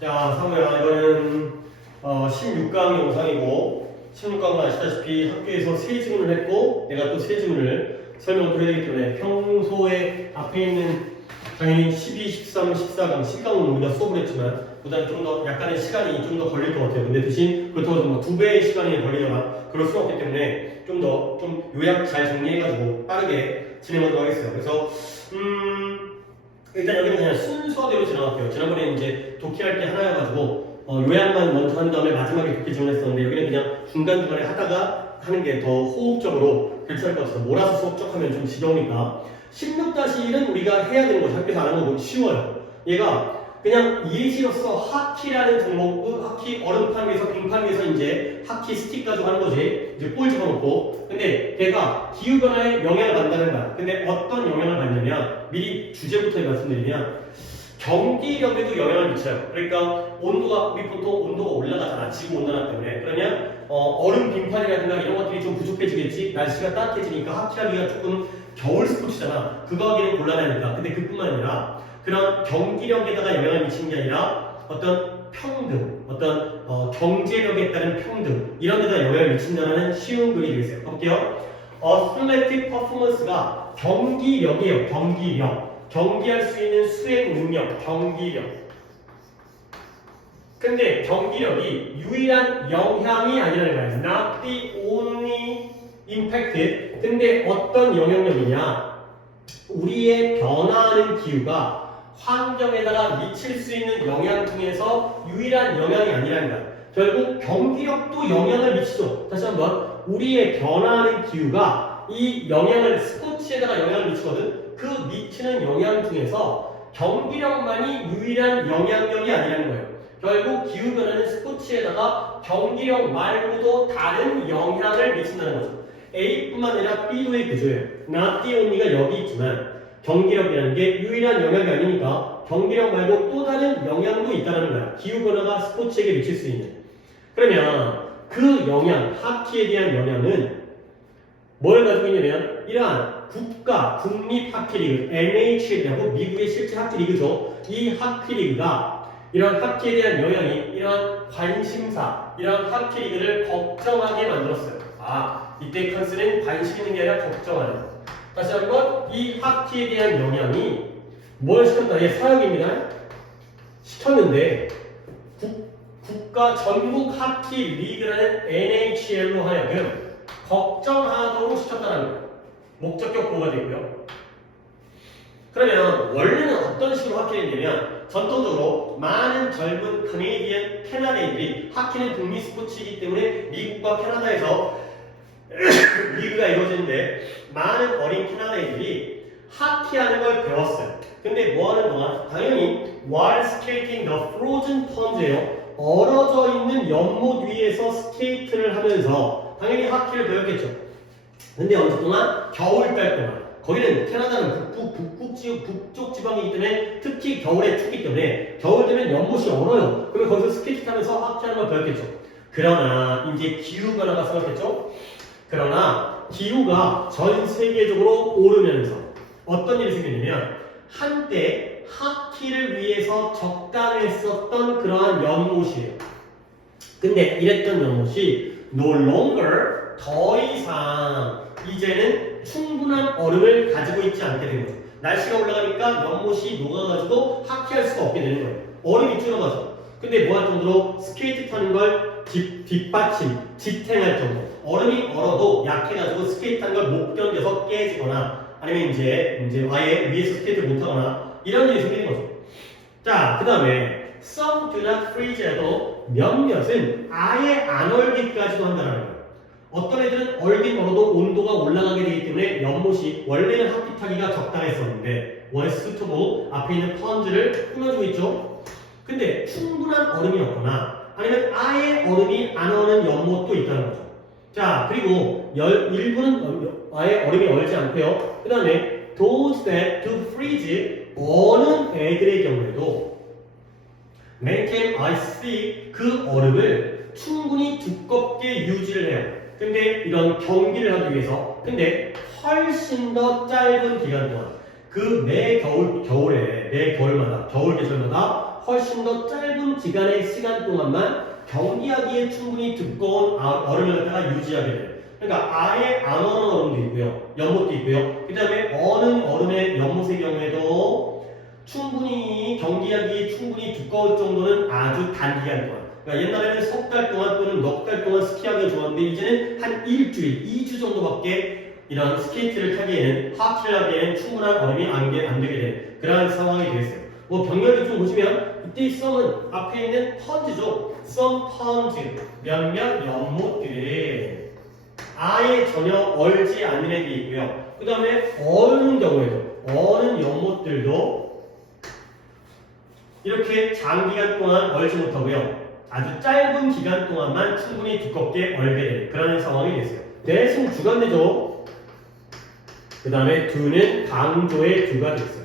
자, 사무야, 이거는 16강 영상이고 16강은 아시다시피 학교에서 세 지문을 했고 내가 또 세 지문을 설명을 해야 되기 때문에 평소에 앞에 있는 당연히 12, 13, 14강, 10강은 우리가 수업을 했지만 보다는 좀 더 약간의 시간이 좀 더 걸릴 것 같아요. 근데 대신 그렇다고 해서 뭐 2배의 시간이 걸리거나 그럴 수 없기 때문에 좀 더 좀 요약 잘 정리해가지고 빠르게 진행하도록 하겠어요. 그래서 일단 여기는 그냥 순서대로 지나갈게요. 지난번에 이제 독해할 때 하나여가지고 요약만 먼저 한 다음에 마지막에 독해 지원했었는데 여기는 그냥 중간중간에 하다가 하는 게 더 호흡적으로 괜찮을 것 같아서 몰아서 수업 쭉 하면 좀 지겨우니까 16-1은 우리가 해야 되는 거죠. 학교에서 안 하는 거 쉬워요. 얘가 그냥 예시로서 하키라는 종목, 하키 얼음판 위에서 빙판 위에서 이제 하키 스틱 가지고 하는 거지. 이제 볼 집어넣고. 근데 걔가 기후변화에 영향을 받는다는 거야. 근데 어떤 영향을 받냐면 미리 주제부터 말씀드리면 경기력에도 영향을 미쳐요. 그러니까 온도가 우리 보통 온도가 올라가잖아. 지구 온난화 때문에. 그러면 얼음 빙판이라든가 이런 것들이 좀 부족해지겠지. 날씨가 따뜻해지니까 하키하기가 조금 겨울 스포츠잖아. 그거 하기는 곤란하니까. 근데 그뿐만 아니라 그런 경기력에다가 영향을 미치는 게 아니라 어떤 평등, 어떤 경제력에 따른 평등 이런 데다 영향을 미친다는 쉬운 글이 되겠어요. 볼게요. athletic performance가 경기력이에요. 경기력. 경기할 수 있는 수행 능력, 경기력. 근데 경기력이 유일한 영향이 아니라는 거예요. Not the only impact. 근데 어떤 영향력이냐? 우리의 변화하는 기후가 환경에다가 미칠 수 있는 영향 중에서 유일한 영향이 아니라는 거야. 결국 경기력도 영향을 미치죠. 다시 한번 우리의 변화하는 기후가 이 영향을 스포츠에다가 영향을 미치거든. 그 미치는 영향 중에서 경기력만이 유일한 영향력이 아니라는 거예요. 결국 기후변화는 스포츠에다가 경기력 말고도 다른 영향을 미친다는 거죠. A뿐만 아니라 B도의 구조예요. Not the only가 여기 있지만 경기력이라는 게 유일한 영향이 아니니까 경기력 말고 또 다른 영향도 있다는 거야. 기후변화가 스포츠에게 미칠 수 있는. 그러면 그 영향, 하키에 대한 영향은 뭘 가지고 있냐면 이러한 국가, 국립 하키리그, NHL이라고 미국의 실제 하키리그죠. 이 하키리그가 이런 하키에 대한 영향이 이런 관심사, 이런 하키리그를 걱정하게 만들었어요. 이때 컨스는 관심 있는 게 아니라 걱정하는. 다시 한번 이 하키에 대한 영향이 뭘 시켰다? 얘 사역입니다. 시켰는데 국가 전국 하키 리그라는 NHL로 하여금 걱정하도록 시켰다는 거예요. 목적격 보호가 되고요. 그러면 원래는 어떤 식으로 하키를 했냐면 전통적으로 많은 젊은 캐나다인들이 하키는 북미 스포츠이기 때문에 미국과 캐나다에서 리그가 이루어지는데 많은 어린 캐나다인들이 하키하는 걸 배웠어요. 근데 뭐 하는 동안 당연히 while skating the frozen pond예요. 얼어져 있는 연못 위에서 스케이트를 하면서 당연히 하키를 배웠겠죠. 근데 언제 동안? 겨울달 동안. 거기는 캐나다는 북쪽 지방이기 때문에 특히 겨울에 춥기 때문에 겨울 되면 연못이 얼어요. 그러면 거기서 스케이트 타면서 하키하는 걸 배웠겠죠. 그러나 이제 기후 변화가 생겼겠죠. 그러나 기후가 전 세계적으로 오르면서 어떤 일이 생기냐면 한때 하키를 위해서 적당했었던 그러한 연못이에요. 근데 이랬던 연못이 no longer 더 이상 이제는 충분한 얼음을 가지고 있지 않게 된 거죠. 날씨가 올라가니까 연못이 녹아가지고 하키할 수가 없게 되는 거예요. 얼음이 줄어가죠. 근데 뭐 할 정도로 스케이트 타는 걸 뒷받침, 지탱할 정도. 얼음이 얼어도 약해가지고 스케이트 타는 걸 못 견뎌서 깨지거나 아니면 이제 아예 위에서 스케이트를 못 하거나 이런 일이 생기는 거죠. 자, 그 다음에 some do not freeze라도 몇몇은 아예 안 얼기까지도 한다는 거예요. 어떤 애들은 얼긴 얼어도 온도가 올라가게 되기 때문에 연못이 원래는 하키 타기가 적당했었는데 was suitable 앞에 있는 펀즈를 꾸며주고 있죠. 근데 충분한 얼음이 없거나 아니면 아예 얼음이 안 얼는 연못도 있다는 거죠. 자, 그리고 일부는 아예 얼음이 얼지 않고요. 그 다음에 those that do freeze 어는 애들의 경우에도 maintain ice thick 그 얼음을 충분히 두껍게 유지를 해요. 근데 이런 경기를 하기 위해서 근데 훨씬 더 짧은 기간 동안 그 매 겨울마다 겨울 계절마다 훨씬 더 짧은 기간의 시간 동안만 경기하기에 충분히 두꺼운 얼음을 갖다가 유지하게 돼요. 그러니까 아예 안 얼은 얼음도 있고요. 연못도 있고요. 그 다음에 어는 얼음의 연못의 경우에도 충분히 경기하기에 충분히 두꺼울 정도는 아주 단기간 동안. 그러니까 옛날에는 석 달 동안 또는 넉 달 동안 스키하기가 좋았는데 이제는 한 일주일, 2주 정도밖에 이런 스케이트를 타기에는 하키를 하기에는 충분한 얼음이 안 되게 되는 그런 상황이 되겠어요. 뭐 병렬을 좀 보시면 이때 썸은 앞에 있는 펀즈죠. 썸 펀즈 몇몇 연못들에 아예 전혀 얼지 않는 애들이 있고요. 그 다음에 어는 경우에도 어는 연못들도 이렇게 장기간 동안 얼지 못하고요. 아주 짧은 기간 동안만 충분히 두껍게 얼게 되는 그런 상황이 됐어요. 대신 주관되죠. 그 다음에 두는 강조의 두가 됐어요.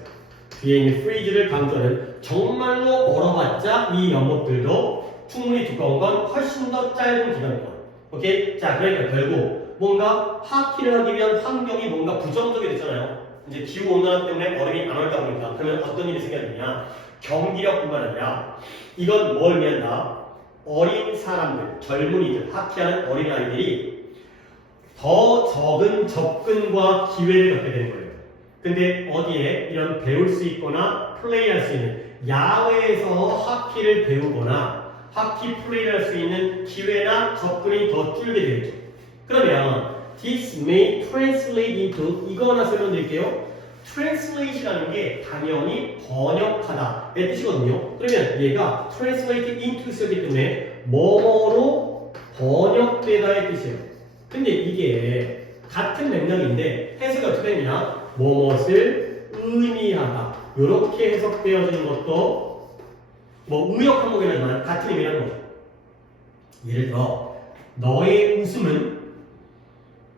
뒤에 있는 freeze를 강조하는 정말로 얼어봤자 이 연못들도 충분히 두꺼운 건 훨씬 더 짧은 기간 동안. 오케이? 자, 그러니까 결국 뭔가 하키를 하기 위한 환경이 뭔가 부정적이 됐잖아요. 이제 기후 온난화 때문에 얼음이 안 얼다 보니까 그러면 어떤 일이 생겼느냐? 경기력뿐만 아니라 이건 뭘 의미한다? 어린 사람들, 젊은이들, 하키하는 어린 아이들이 더 적은 접근과 기회를 갖게 되는 거예요. 근데 어디에 이런 배울 수 있거나 플레이할 수 있는 야외에서 하키를 배우거나 하키 플레이를 할 수 있는 기회나 접근이 더 줄게 되겠죠. 그러면 this may translate into 이거 하나 설명드릴게요. translate이라는 게 당연히 번역하다 의 뜻이거든요. 그러면 얘가 translate into 쓰기 때문에 뭐뭐로 번역되다의 뜻이에요. 근데 이게 같은 맥락인데 해석이 어떻게 되냐? 무엇을 의미하다 이렇게 해석되어지는 것도 뭐 의역 항목이라지만 같은 의미라는 거죠. 예를 들어 너의 웃음은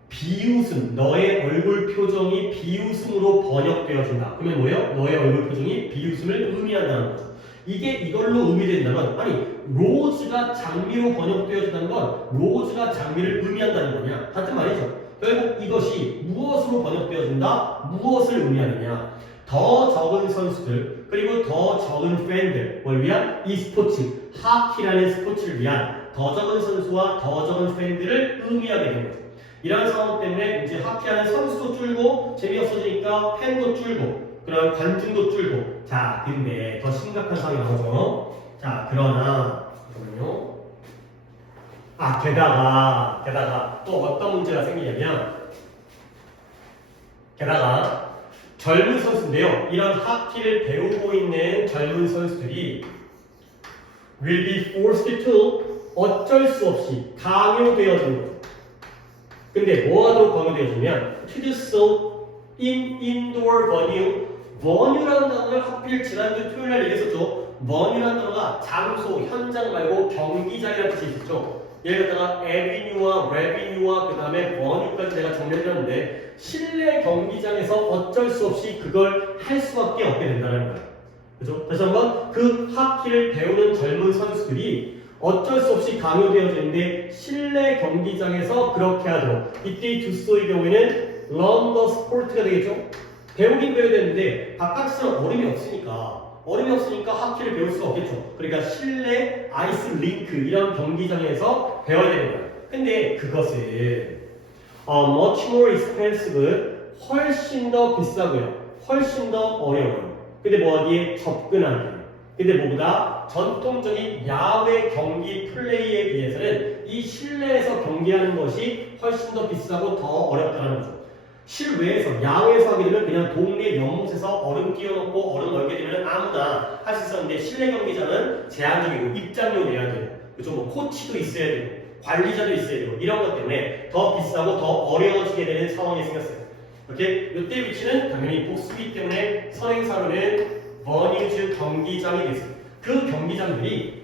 비웃음, 너의 얼굴 표정이 비웃음으로 번역되어진다. 그러면 뭐예요? 너의 얼굴 표정이 비웃음을 의미한다는 거죠. 이게 이걸로 의미된다면 아니 로즈가 장미로 번역되어진다는 건 로즈가 장미를 의미한다는 거냐? 같은 말이죠. 결국 이것이 무엇으로 번역되어진다? 무엇을 의미하느냐? 더 적은 선수들 그리고 더 적은 팬들 뭘 위한? 이 스포츠, 하키라는 스포츠를 위한 더 적은 선수와 더 적은 팬들을 의미하게 되는 거죠. 이런 상황 때문에 이제 하키하는 선수도 줄고 재미없어지니까 팬도 줄고 그런 관중도 줄고 자 근데 더 심각한 상황이 나오죠. 자 그러나 잠깐만요. 게다가 또 어떤 문제가 생기냐면 게다가 젊은 선수인데요. 이런 하키를 배우고 있는 젊은 선수들이 will be forced to 어쩔 수 없이 강요되어지는 거죠. 근데 뭐하도록 강요되어지냐면 to do so in indoor venue. venue라는 단어를 하필 지난주 토요일날 얘기했었죠. venue라는 단어가 장소, 현장 말고 경기장이라는 뜻이 있었죠. 예를 갖다가 avenue와 revenue와 그 다음에 venue까지 내가 정리해드렸는데 실내 경기장에서 어쩔 수 없이 그걸 할 수밖에 없게 된다는 거예요. 그죠? 다시 한번 그 하키를 배우는 젊은 선수들이 어쩔 수 없이 강요되어지는데 실내 경기장에서 그렇게 하도록 이때 두소의 경우에는 learn the sport가 되겠죠? 배우긴 배워야 되는데 바깥에서는 얼음이 없으니까 하키를 배울 수가 없겠죠. 그러니까 실내 아이스 링크 이런 경기장에서 배워야 되는 거예요. 근데 그것은 much more expensive 훨씬 더 비싸고요. 훨씬 더 어려워요. 근데 뭐 어디에 접근하는 근데 뭐보다 전통적인 야외 경기 플레이에 비해서는 이 실내에서 경기하는 것이 훨씬 더 비싸고 더 어렵다는 거죠. 실외에서, 야외에서 하게 되면 그냥 동네 연못에서 얼음 끼워놓고 얼음 넣게 되면 아무나 할 수 있었는데 실내 경기장은 제한적이고 입장료 내야 돼요. 그죠? 뭐 코치도 있어야 되고 관리자도 있어야 되고 이런 것 때문에 더 비싸고 더 어려워지게 되는 상황이 생겼어요. 오케이? 이때 위치는 당연히 복수기 때문에 선행사로는 버니즈 경기장이 됐어요. 그 경기장들이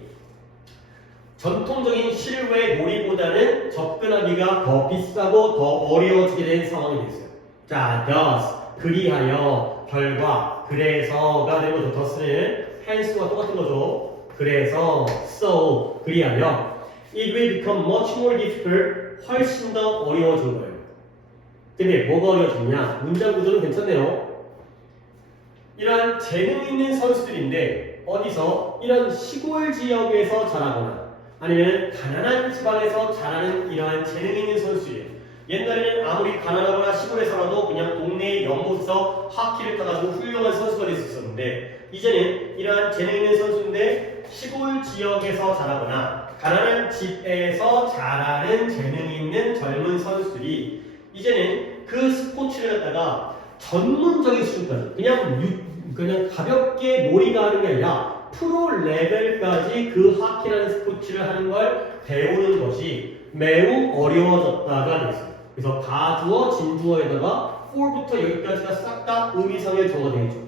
전통적인 실외 놀이보다는 접근하기가 더 비싸고 더 어려워지게 된 상황이 됐어요. 자, thus 그리하여 결과 그래서가 되는 거죠. thus는 hence와 똑같은 거죠. 그래서 so 그리하여 it will become much more difficult 훨씬 더 어려워진 거예요. 근데 뭐가 어려워지냐? 문장 구조는 괜찮네요. 이러한 재능 있는 선수들인데 어디서 이런 시골 지역에서 자라거나 아니면 가난한 지방에서 자라는 이러한 재능 있는 선수예요. 옛날에는 아무리 가난하거나 시골에 살아도 그냥 동네 연못에서 하키를 타가지고 훌륭한 선수가 될 수 있었는데 이제는 이러한 재능 있는 선수인데 시골 지역에서 자라거나 가난한 집에서 자라는 재능 있는 젊은 선수들이 이제는 그 스포츠를 갖다가 전문적인 수준까지 그냥 가볍게 놀이가 하는 게 아니라 프로 레벨까지 그 하키라는 스포츠를 하는 걸 배우는 것이 매우 어려워졌다가 됐어요. 그래서 가주어, 진주어에다가 for부터 여기까지가 싹 다 의미상의 주어가 되죠.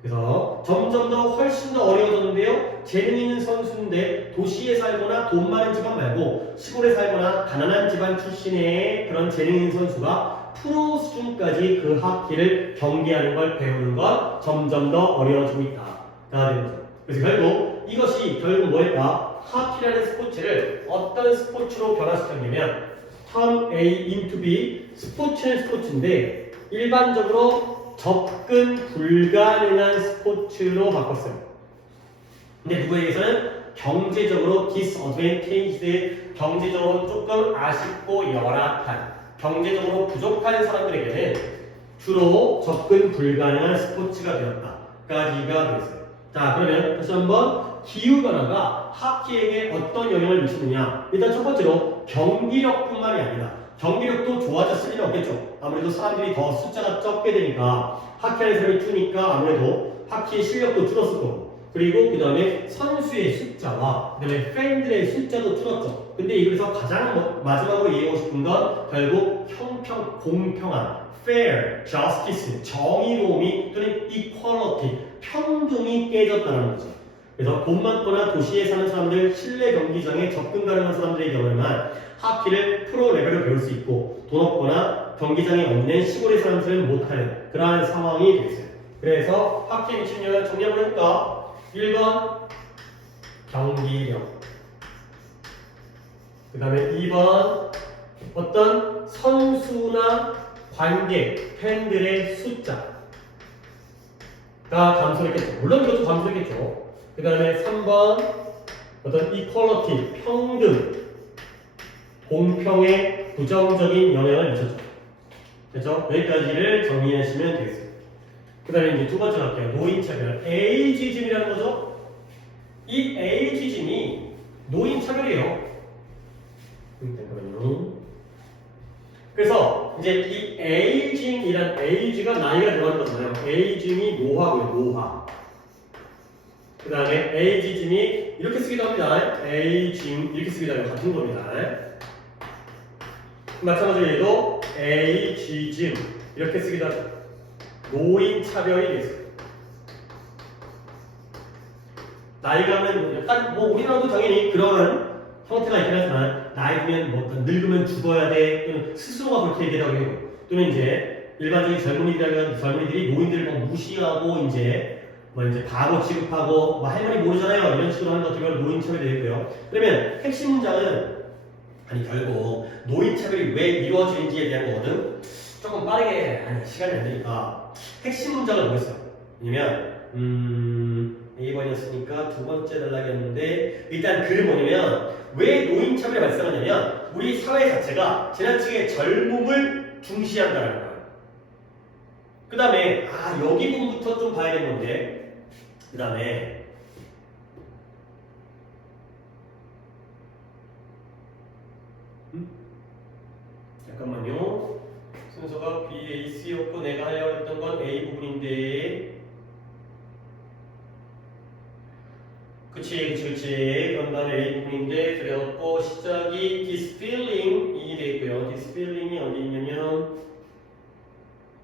그래서 점점 더 훨씬 더 어려워졌는데요. 재능 있는 선수인데 도시에 살거나 돈 많은 집안 말고 시골에 살거나 가난한 집안 출신의 그런 재능 있는 선수가 프로 수준까지 그 하키를 경기하는 걸 배우는 건 점점 더 어려워지고 있다가 되는 거죠. 그래서 결국 뭐였다? 하키라는 스포츠를 어떤 스포츠로 변화시켰냐면 turn A into B 스포츠는 스포츠인데 일반적으로 접근 불가능한 스포츠로 바꿨어요. 근데 누구에게서는 경제적으로 disadvantaged, 경제적으로 조금 아쉽고 열악한, 경제적으로 부족한 사람들에게는 주로 접근 불가능한 스포츠가 되었다까지가 됐어요. 자, 그러면 다시 한번 기후변화가 하키에게 어떤 영향을 미치느냐. 일단 첫 번째로 경기력뿐만이 아니라 경기력도 좋아졌을 리는 없겠죠. 아무래도 사람들이 더 숫자가 적게 되니까 하키하는 사람이 줄니까 아무래도 하키의 실력도 줄었을 거고 그리고 그 다음에 선수의 숫자와 그 다음에 팬들의 숫자도 줄었죠. 근데 여기서 가장 마지막으로 이해하고 싶은 건 결국 공평한 fair, justice, 정의로움이 또는 equality, 평등이 깨졌다는 거죠. 그래서 돈 많거나 도시에 사는 사람들, 실내 경기장에 접근 가능한 사람들의 경우에만 하키를 프로 레벨로 배울 수 있고 돈 없거나 경기장에 없는 시골의 사람들은 못하는 그러한 상황이 되겠어요. 그래서 하키에 미치는 영향을 정리해보니까 1번 경기력, 그 다음에 2번 어떤 선수나 관객, 팬들의 숫자가 감소했겠죠. 물론 이것도 감소했겠죠. 그 다음에 3번 어떤 equality, 평등, 공평에 부정적인 영향을 미쳤죠. 그렇죠? 여기까지를 정리하시면 되겠습니다. 그 다음에 이제 두 번째 할게요. 노인차별. 에이지즘이라는 거죠. 이 에이지즘이 노인차별이에요. 잠깐만요. 그래서 이제 이 에이징이란 에이지가 나이가 들어가는 거잖아요. 에이징이 노화고요. 노화. 그 다음에 에이지즘이 이렇게 쓰기도 합니다. 에이징 이렇게 쓰기도 하고 같은 겁니다. 마찬가지로 얘도 에이지즘 이렇게 쓰기도 하죠. 노인 차별이 되겠어요. 나이가 면 약간 우리나라도 당연히 그런 형태가 있긴 하지만 나이 들면 늙으면 죽어야 돼 또는 스스로가 그렇게 얘기하고 하고 또는 이제 일반적인 젊은이들이 노인들을 막 무시하고 이제 바보 취급하고 할머니 모르잖아요 이런 식으로 하는 것들이 노인 차별이 되고요. 그러면 핵심 문장은 결국 노인 차별이 왜 이루어지는지에 대한 거거든. 조금 빠르게 시간이 안 되니까 핵심 문장을 보겠어요. 왜냐면 A번이었으니까 두 번째 단락이었는데 일단 글은 뭐냐면 왜 노인 차별이 발생하냐면 우리 사회 자체가 지나치게 젊음을 중시한다는 거예요. 그 다음에 여기 부분부터 좀 봐야 되는 건데 그 다음에 잠깐만요. 순서가 B, A, C였고 내가 하려고 했던 건 A 부분인데 그치 그런 다음에 A 부분인데 그래갖고 시작이 this feeling이 되고요. this feeling이 어디 있냐면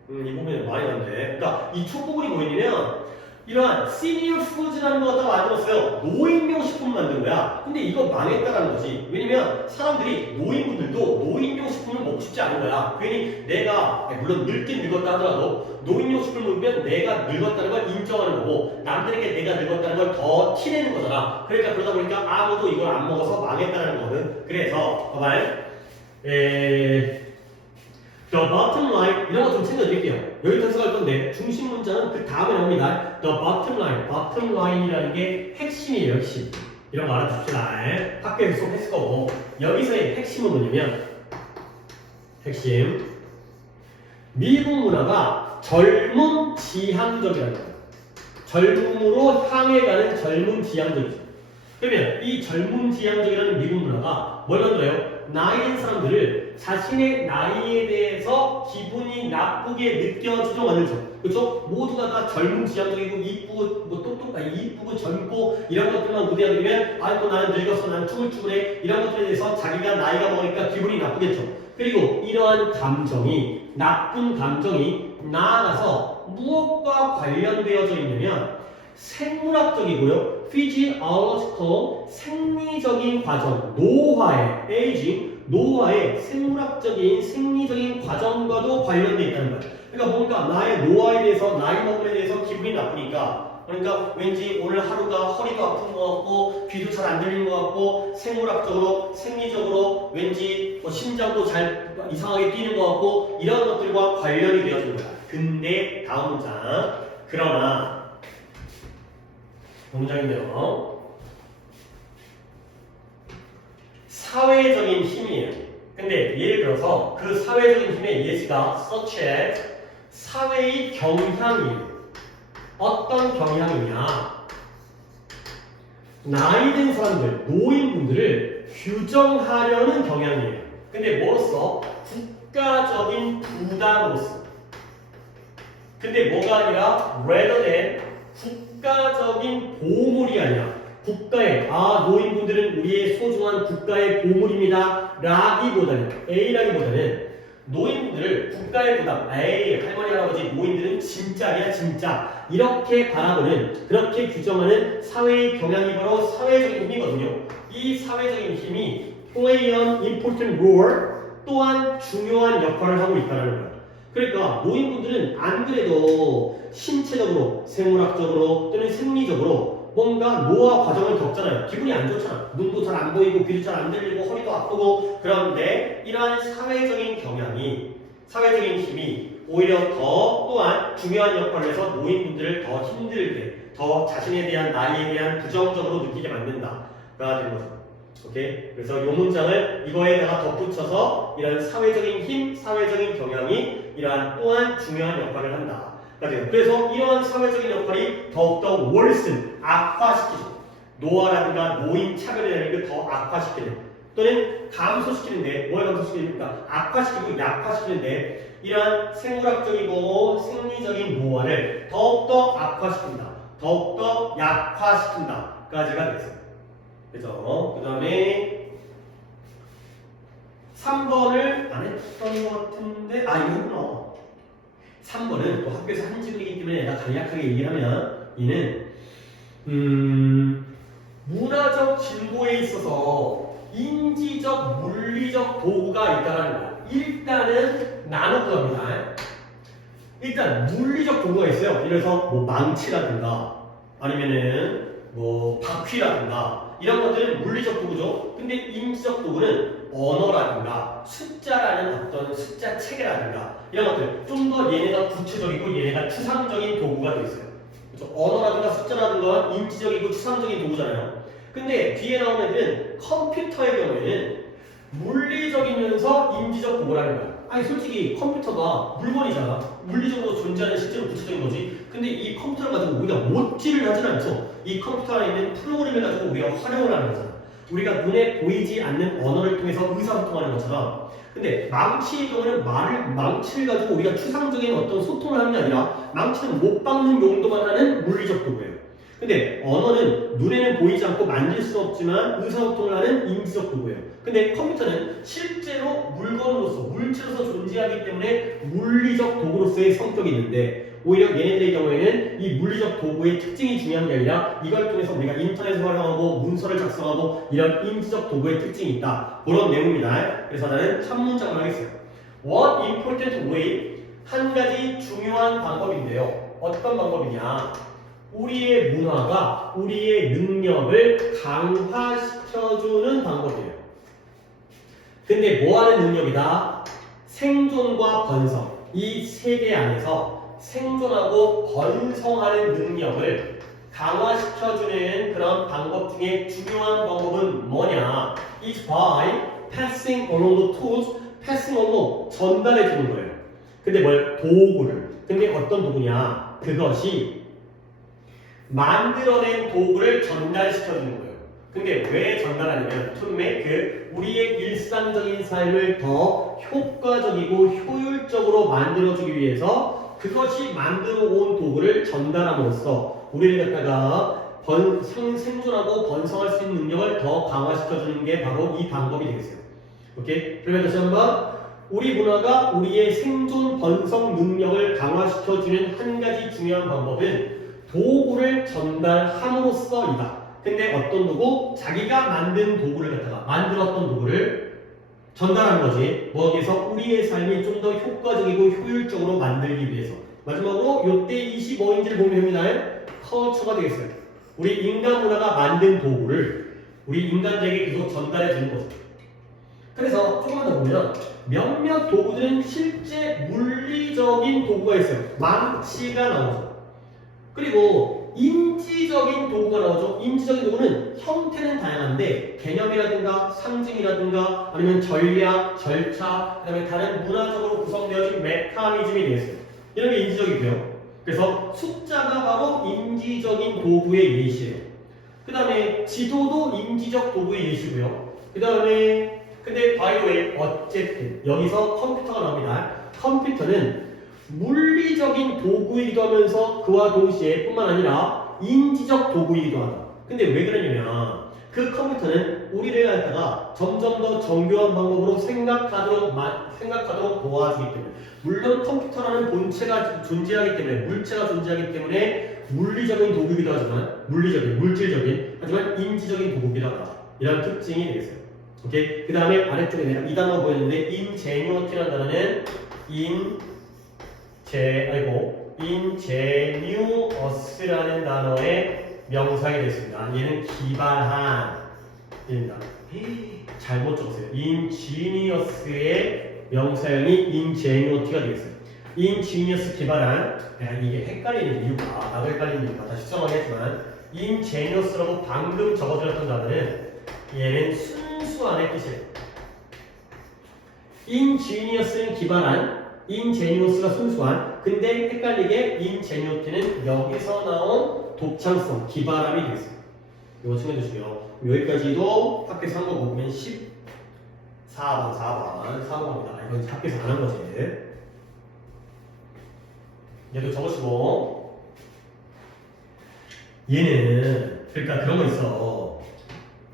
이 부분이 많이 난데 그러니까 이 첫 부분이 뭐였냐면 이러한 시니어 푸드라는 거 갖다가 만들었어요. 노인용 식품 만든 거야. 근데 이거 망했다라는 거지. 왜냐면 사람들이 노인분들도 노인용 식품을 먹고 싶지 않은 거야. 괜히 내가 물론 늙긴 늙었다 하더라도 노인용 식품을 먹으면 내가 늙었다는 걸 인정하는 거고 남들에게 내가 늙었다는 걸 더 티내는 거잖아. 그러니까 그러다 보니까 아무도 이걸 안 먹어서 망했다는 거거든. 그래서 봐봐요. The bottom line 이런 거 좀 챙겨드릴게요. 여기까지 갈 건데 중심 문장은 그 다음에 나옵니다. The bottom line, bottom line이라는 게 핵심이에요, 핵심. 이런 거 알아둡시다. 학교에서 수업했을 거고 여기서의 핵심은 뭐냐면 핵심 미국 문화가 젊음 지향적이라는 거예요. 젊음으로 향해 가는 젊음 지향적이죠. 그러면 이 젊음 지향적이라는 미국 문화가 뭘 만들어요? 나이 든 사람들을 자신의 나이에 대해서 기분이 나쁘게 느껴지도록 만들죠. 그렇죠? 모두가 다 젊음 지향적이고 이쁘고 뭐 똑똑하고 이쁘고 젊고 이런 것들만 우대하게 되면 아이고 나는 늙었어, 나는 쭈글쭈글해 이런 것들에 대해서 자기가 나이가 먹으니까 기분이 나쁘겠죠. 그리고 이러한 감정이 나쁜 감정이 나아가서 무엇과 관련되어져 있냐면 생물학적이고요. physiological 생리적인 과정, 노화의 aging, 노화의 생물학적인 생리적인 과정과도 관련되어 있다는 거예요. 그러니까 뭔가 나의 노화에 대해서 나이 먹음에 대해서 기분이 나쁘니까 그러니까 왠지 오늘 하루가 허리도 아픈 것 같고 귀도 잘 안 들리는 것 같고 생물학적으로 생리적으로 왠지 뭐 심장도 잘 이상하게 뛰는 것 같고 이런 것들과 관련이 되어지는 거야. 근데 다음 문장 그러나 문장인데요. 사회적인 힘이에요. 근데 예를 들어서 그 사회적인 힘의 예시가 such as 사회의 경향이에요. 어떤 경향이냐? 나이 든 사람들, 노인분들을 규정하려는 경향이에요. 근데 뭐로써? 국가적인 부담으로써. 근데 뭐가 아니라 rather than 국가적인 보물이 아니라 국가의 노인분들은 우리의 소중한 국가의 보물입니다 라기보다는 노인분들을 국가의 부담 할머니 할아버지 노인들은 진짜야 진짜 이렇게 바라보는 그렇게 규정하는 사회의 경향이 바로 사회적인 힘이거든요. 이 사회적인 힘이 play an important role 또한 중요한 역할을 하고 있다는 거예요. 그러니까 노인분들은 안 그래도 신체적으로 생물학적으로 또는 생리적으로 뭔가 노화 과정을 겪잖아요. 기분이 안 좋잖아. 눈도 잘 안 보이고 귀도 잘 안 들리고 허리도 아프고 그런데 이러한 사회적인 경향이 사회적인 힘이 오히려 더 또한 중요한 역할을 해서 노인분들을 더 힘들게 더 자신에 대한 나이에 대한 부정적으로 느끼게 만든다가 되는 거죠. 오케이? 그래서 이 문장을 이거에다가 덧붙여서 이런 사회적인 힘, 사회적인 경향이 이러한 또한 중요한 역할을 한다. 그래서 이러한 사회적인 역할이 더욱더 worsen, 악화시키죠. 노화라든가 노인 차별이라는 걸 더 악화시키는 또는 감소시키는데 뭘 감소시키니까 악화시키고 약화시키는데 이러한 생물학적이고 생리적인 노화를 더욱더 악화시킨다. 더욱더 약화시킨다까지가 됐어요. 그죠? 그 다음에 3번을 안 했던 것 같은데 이거구나. 3번은 또 학교에서 한지글이기 때문에 내가 간략하게 얘기하면 이는 문화적 진보에 있어서 인지적 물리적 도구가 있다는 거야. 일단은 나눠서 합니다. 일단 물리적 도구가 있어요. 예를 들어서 뭐 망치라든가 아니면은 뭐 바퀴라든가 이런 것들은 물리적 도구죠. 근데 인지적 도구는 언어라든가 숫자라는 어떤 숫자 체계라든가 이런 것들 좀 더 얘네가 구체적이고 얘네가 추상적인 도구가 되어 있어요. 그렇죠? 언어라든가 숫자라든가 인지적이고 추상적인 도구잖아요. 근데 뒤에 나오는 애들은 컴퓨터의 경우에는 물리적이면서 인지적 도구라는 거야. 아니 솔직히 컴퓨터가 물건이잖아. 물리적으로 존재하는 실제로 구체적인 거지. 근데 이 컴퓨터를 가지고 우리가 못질을 하진 않죠. 이 컴퓨터 안에 있는 프로그램을 가지고 우리가 활용을 하는 거잖아. 우리가 눈에 보이지 않는 언어를 통해서 의사소통하는 것처럼. 근데 망치의 경우는 망치를 가지고 우리가 추상적인 어떤 소통을 하는 게 아니라 망치는 못 박는 용도만 하는 물리적 도구예요. 근데 언어는 눈에는 보이지 않고 만질 수 없지만 의사소통을 하는 인지적 도구예요. 근데 컴퓨터는 실제로 물건으로서 물체로서 존재하기 때문에 물리적 도구로서의 성격이 있는데 오히려 얘네들의 경우에는 이 물리적 도구의 특징이 중요한 게 아니라 이걸 통해서 우리가 인터넷을 활용하고 문서를 작성하고 이런 인지적 도구의 특징이 있다. 그런 내용입니다. 그래서 나는 첫 문장을 하겠어요. One important way 한 가지 중요한 방법인데요. 어떤 방법이냐? 우리의 문화가 우리의 능력을 강화시켜주는 방법이에요. 근데 뭐하는 능력이다? 생존과 번성. 이 세계 안에서 생존하고 번성하는 능력을 강화시켜주는 그런 방법 중에 중요한 방법은 뭐냐? is by passing along the tools, passing along 전달해 주는 거예요. 근데 뭘? 도구를. 근데 어떤 도구냐? 그것이 만들어낸 도구를 전달시켜 주는 거예요. 근데 왜 전달하냐면 to make 우리의 일상적인 삶을 더 효과적이고 효율적으로 만들어주기 위해서 그것이 만들어 온 도구를 전달함으로써 우리를 갖다가 생존하고 번성할 수 있는 능력을 더 강화시켜주는 게 바로 이 방법이 되겠어요. 오케이? 그러면 다시 한번 우리 문화가 우리의 생존 번성 능력을 강화시켜주는 한 가지 중요한 방법은 도구를 전달함으로써이다. 근데 어떤 도구? 자기가 만든 도구를 갖다가 만들었던 도구를 전달하는 거지. 뭐여기서 우리의 삶이 좀 더 효과적이고 효율적으로 만들기 위해서. 마지막으로 요때 25인지를 보면 됩니다. 컬처가 되겠어요. 우리 인간 문화가 만든 도구를 우리 인간들에게 계속 전달해 주는 거죠. 그래서 조금만 더 보면 몇몇 도구들은 실제 물리적인 도구가 있어요. 망치가 나오죠. 그리고 인지적인 도구가 나오죠. 인지적인 도구는 형태는 다양한데 개념이라든가 상징이라든가 아니면 전략, 절차, 그 다음에 다른 문화적으로 구성되어진 메커니즘이 되겠어요. 이런 게 인지적이고요. 그래서 숫자가 바로 인지적인 도구의 예시예요. 그 다음에 지도도 인지적 도구의 예시고요. 그 다음에 근데 by the way 어쨌든 여기서 컴퓨터가 나옵니다. 컴퓨터는 물리적인 도구이기도 하면서 그와 동시에 뿐만 아니라 인지적 도구이기도 하다. 근데 왜 그러냐면 그 컴퓨터는 우리를 갖다가 점점 더 정교한 방법으로 생각하도록 도와주기 때문에 물론 컴퓨터라는 본체가 존재하기 때문에 물체가 존재하기 때문에 물리적인 도구이기도 하지만 물질적인 하지만 인지적인 도구이기도 하다. 이런 특징이 되겠어요. 오케이? 그 다음에 아래쪽에 내가 이 단어가 보였는데 ingenuity라는 단어는 ingenuous라는 단어의 명사가 되겠습니다. 얘는 기발한 입니다. 잘못 적었어요. ingenious의 명사형이 ingenuity가 되겠어요. ingenious 기발한 이게 헷갈리는 이유가 나도 헷갈리는 이유가 다시 수정하겠지만 ingenious라고 방금 적어드렸던 단어는 얘는 순수한의 뜻이에요. ingenious는 기발한 ingenuous가 순수한 근데 헷갈리게 ingenuity는 여기서 나온 독창성, 기발함이 되겠어요. 이거 챙겨주시고요. 여기까지도 학교에서 한 거 보면 14번, 4번입니다. 이건 학교에서 안 한 거지. 얘도 적으시고 얘는 그러니까 그런 거 있어.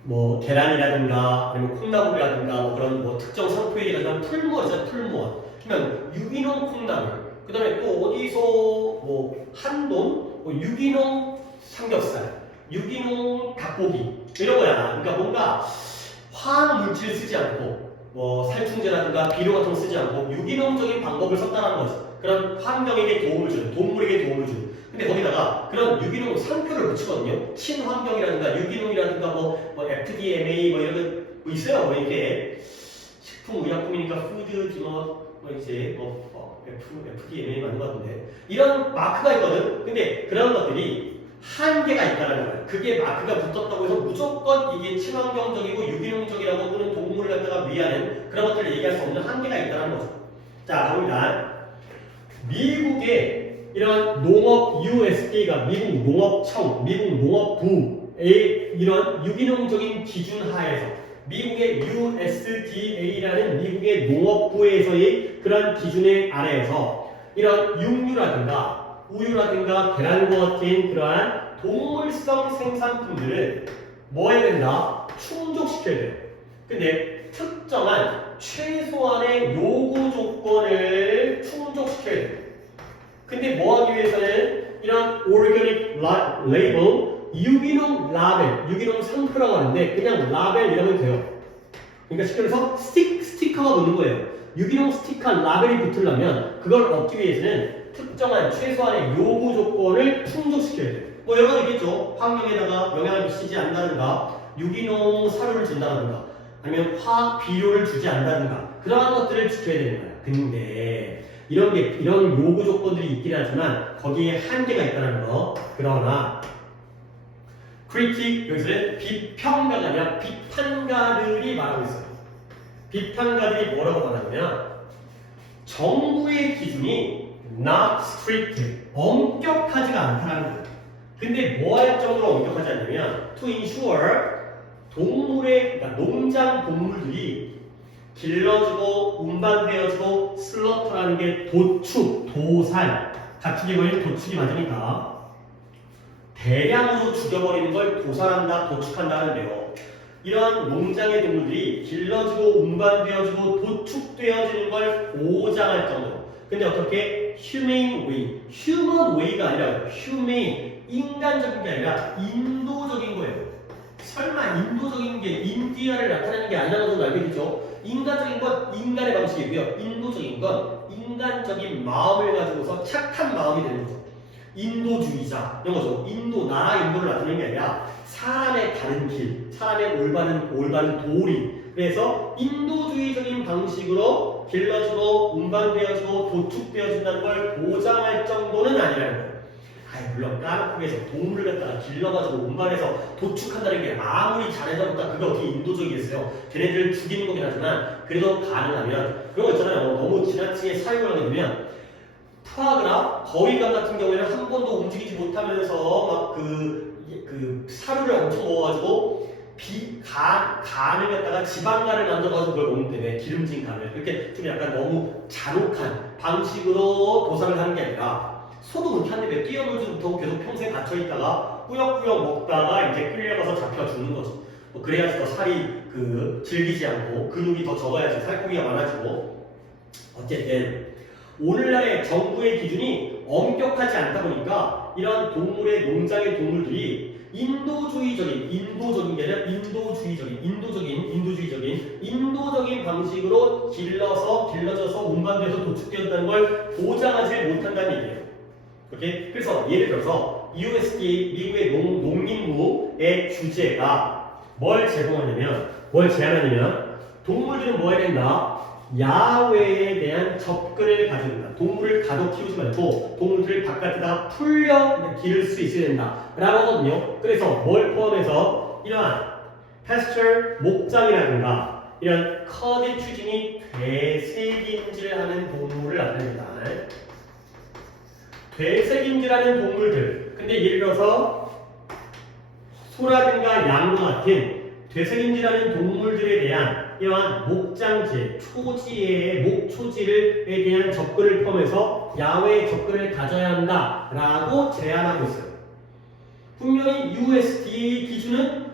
뭐 계란이라든가 아니면 콩나물이라든가 뭐 그런 뭐 특정 상표이라든가 풀무원이잖아. 풀무원. 그러면 유기농 콩나물. 그 다음에 또 어디서 뭐 한돈, 뭐 유기농 삼겹살, 유기농 닭고기 이런 거야. 그러니까 뭔가 화학 물질 쓰지 않고 뭐 살충제라든가 비료 같은 거 쓰지 않고 유기농적인 방법을 썼다는 거지. 그런 환경에게 도움을 주는, 동물에게 도움을 주는. 근데 거기다가 그런 유기농 상표를 붙이거든요. 친환경이라든가 유기농이라든가 뭐 FDMA 뭐 이런 거 있어요. 뭐 이게 식품의약품이니까 푸드 디머 뭐 이제 FDMA 맞는 것 같은데 이런 마크가 있거든. 근데 그런 것들이 한계가 있다는 거예요. 그게 마크가 붙었다고 해서 무조건 이게 친환경적이고 유기농적이라고 또는 동물을 갖다가 위하는 그런 것들을 얘기할 수 없는 한계가 있다는 거죠. 자, 갑니다. 미국의 이런 농업 USDA가 미국 농업청, 미국 농업부의 이런 유기농적인 기준 하에서 미국의 USDA라는 미국의 농업부에서의 그런 기준의 아래에서 이런 육류라든가 우유라든가 계란과 같은 그러한 동물성 생산품들을 뭐 해야 된다? 충족시켜야 돼요. 근데 특정한 최소한의 요구 조건을 충족시켜야 돼요. 근데 뭐 하기 위해서는 이런 organic label, 유기농 라벨, 유기농 상표라고 하는데 그냥 라벨 이러면 돼요. 그러니까 쉽게 말해서 스티커가 붙는 거예요. 유기농 스티커 라벨이 붙으려면 그걸 얻기 위해서는 특정한 최소한의 요구 조건을 충족시켜야 돼요. 뭐 여러 가지 있겠죠. 환경에다가 영향을 미치지 않는다든가 유기농 사료를 준다든가 아니면 화학 비료를 주지 않는다든가 그러한 것들을 지켜야 되는 거예요. 근데 이런 요구 조건들이 있긴 하지만 거기에 한계가 있다는 거. 그러나 critic 여기서는 비평가가 아니라 비판가들이 말하고 있어요. 비판가들이 뭐라고 말하냐면 정부의 기준이 not strict, 엄격하지가 않다는 거예요. 근데 뭐 할 정도로 엄격하지 않냐면 to ensure 그러니까 농장 동물들이 길러지고 운반되어지고 슬러터라는 게 도축, 도살, 가축에 걸린 도축이 맞으니까 대량으로 죽여버리는 걸 도살한다, 도축한다는데요. 이러한 농장의 동물들이 길러지고 운반되어지고 도축되어지는 걸 보장할 정도로. 근데 어떻게 humane way, human way가 아니라 humane, 인간적인 게 아니라 인도적인 거예요. 설마 인도적인 게 인디아를 나타내는 게 아니라는 걸 알게 되죠. 인간적인 건 인간의 방식이고요. 인도적인 건 인간적인 마음을 가지고서 착한 마음이 되는 거죠. 인도주의자 이런 거죠. 나라 인도를 나타내는 게 아니라 사람의 다른 길, 사람의 올바른 도리. 그래서 인도주의적인 방식으로 길러지고 운반되어지고 도축되어진다는 걸 보장할 정도는 아니라는 거예요. 물론 까르푸에서 동물을 갖다가 길러가지고 운반해서 도축한다는 게 아무리 잘해서부터 그게 어떻게 인도적이겠어요. 걔네들을 죽이는 거긴 하지만 그래도 가능하면 그런 거 있잖아요. 너무 지나치게 사용을 하게 되면 푸아그라, 거위감 같은 경우에는 한 번도 움직이지 못하면서 막 그 사료를 엄청 먹어가지고 간을 갖다가 지방간을 만들어가지고 그걸 먹는 때문에 기름진 간을 그렇게 좀 약간 너무 잔혹한 방식으로 도살을 하는 게 아니라 소도 그렇게 한데 왜 뛰어놀지 못하고 계속 평생 갇혀있다가 꾸역꾸역 먹다가 이제 끌려가서 잡혀 죽는 거죠. 그래야지 더 살이 질기지 않고 근육이 더 적어야지 살코기가 많아지고. 어쨌든 오늘날의 정부의 기준이 엄격하지 않다 보니까 이런 농장의 동물들이 인도적인 게 아니라 인도적인 방식으로 길러져서 운반돼서 도축되었다는 걸 보장하지 못한다는 얘기예요. 오케이? 그래서 예를 들어서 USDA 미국의 농림부의 주제가 뭘 제한하냐면 동물들은 뭐 해야 된다? 야외에 대한 접근을 가져야 된다. 동물을 가둬 키우지 말고 동물들을 바깥에다 풀려 기를 수 있어야 된다 라고 하거든요. 그래서 뭘 포함해서 이러한 pasture, 목장이라든가 이런 커디 추진이 되새김질하는 동물을 나타냅니다. 되새김질하는 동물들. 근데 예를 들어서 소라든가 양과 같은 되새김질하는 동물들에 대한 이러한 목장지, 목초지에 대한 접근을 포함해서 야외 접근을 가져야 한다라고 제안하고 있어요. 분명히 USDA 기준은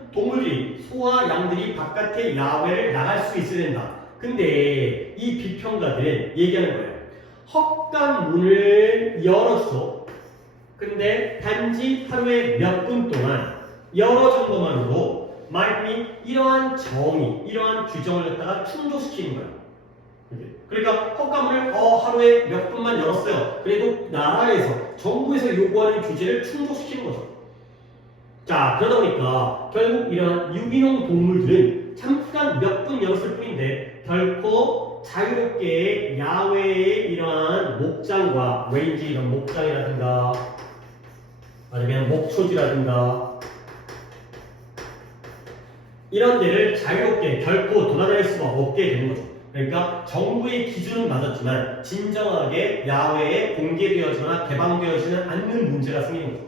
소와 양들이 바깥에 야외를 나갈 수 있어야 된다. 근데 이 비평가들은 얘기하는 거예요. 헛간문을 열었어. 근데 단지 하루에 몇 분 동안 열어준 것만으로 이러한 규정을 갖다가 충족시키는 거예요. 그러니까 헛간문을 하루에 몇 분만 열었어요. 그래도 나라에서 정부에서 요구하는 규제를 충족시키는 거죠. 자, 그러다 보니까 결국 이러한 유기농 동물들은 잠깐 몇 분 열었을 뿐인데 결코 자유롭게 야외의 이러한 목장과 레인지 이런 목장이라든가 아니면 목초지라든가 이런 데를 자유롭게 결코 돌아다닐 수가 없게 되는 거죠. 그러니까 정부의 기준은 맞았지만 진정하게 야외에 공개되어지거나 개방되어지는 않는 문제가 생기는 거죠.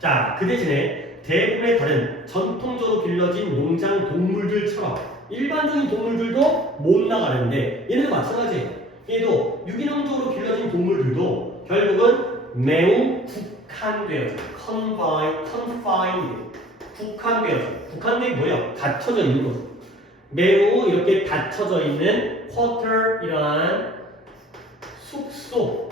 자, 그 대신에 대부분의 다른 전통적으로 길러진 농장 동물들처럼 일반적인 동물들도 못 나가는데 얘네도 마찬가지예요. 얘도 유기농적으로 길러진 동물들도 결국은 매우 국한되어져. 국한된 뭐예요? 닫혀져 있는 거죠. 매우 이렇게 닫혀져 있는 quarter 이러한 숙소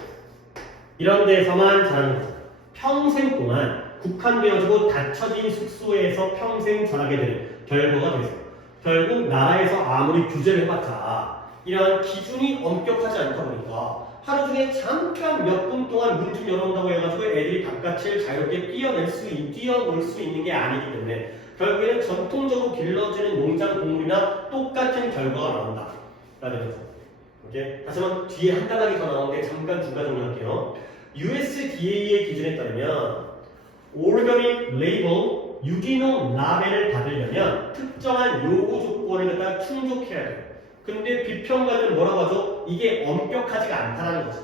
이런 데서만 자라는 거죠. 평생 동안 국한되어지고 닫혀진 숙소에서 평생 자라게 되는 결과가 되죠. 결국 나라에서 아무리 규제를 해봤자 이러한 기준이 엄격하지 않다 보니까 하루 중에 잠깐 몇 분 동안 문 좀 열어온다고 해가지고 애들이 바깥을 자유롭게 뛰어놀 수 있는 게 아니기 때문에 결국에는 전통적으로 길러지는 농장 동물이나 똑같은 결과가 나온다. 라는 거죠. 오케이? 다시 한번 뒤에 한 단락이 더 나오는데 잠깐 중간 정리할게요. USDA의 기준에 따르면 Organic Label 유기농 라벨을 받으려면 특정한 요구 조건을 갖다 충족해야 돼요. 근데 비평가들은 뭐라고 하죠? 이게 엄격하지가 않다는 거지.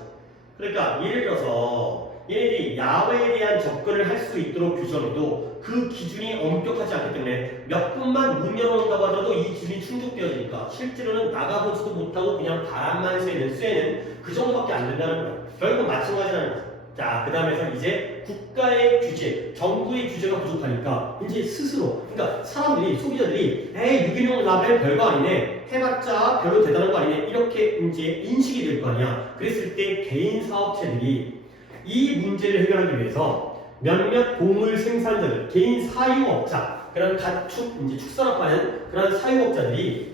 그러니까 예를 들어서 얘네들이 야외에 대한 접근을 할 수 있도록 규정해도 그 기준이 엄격하지 않기 때문에 몇 분만 문 열어놓는다고 하더라도 이 기준이 충족되어지니까 실제로는 나가보지도 못하고 그냥 바람만 쐬는 쇠는 그 정도밖에 안 된다는 거예요. 결국 마찬가지라는 거죠. 자, 그 다음에서 이제 국가의 규제, 정부의 규제가 부족하니까 이제 스스로, 그러니까 사람들이, 소비자들이 에이 유기농 라벨 별거 아니네, 해봤자 별로 대단한 거 아니네, 이렇게 이제 인식이 될 거 아니야. 그랬을 때 개인 사업체들이 이 문제를 해결하기 위해서 몇몇 동물 생산자들, 개인 사유업자, 그런 가축, 이제 축산업하는 그런 사유업자들이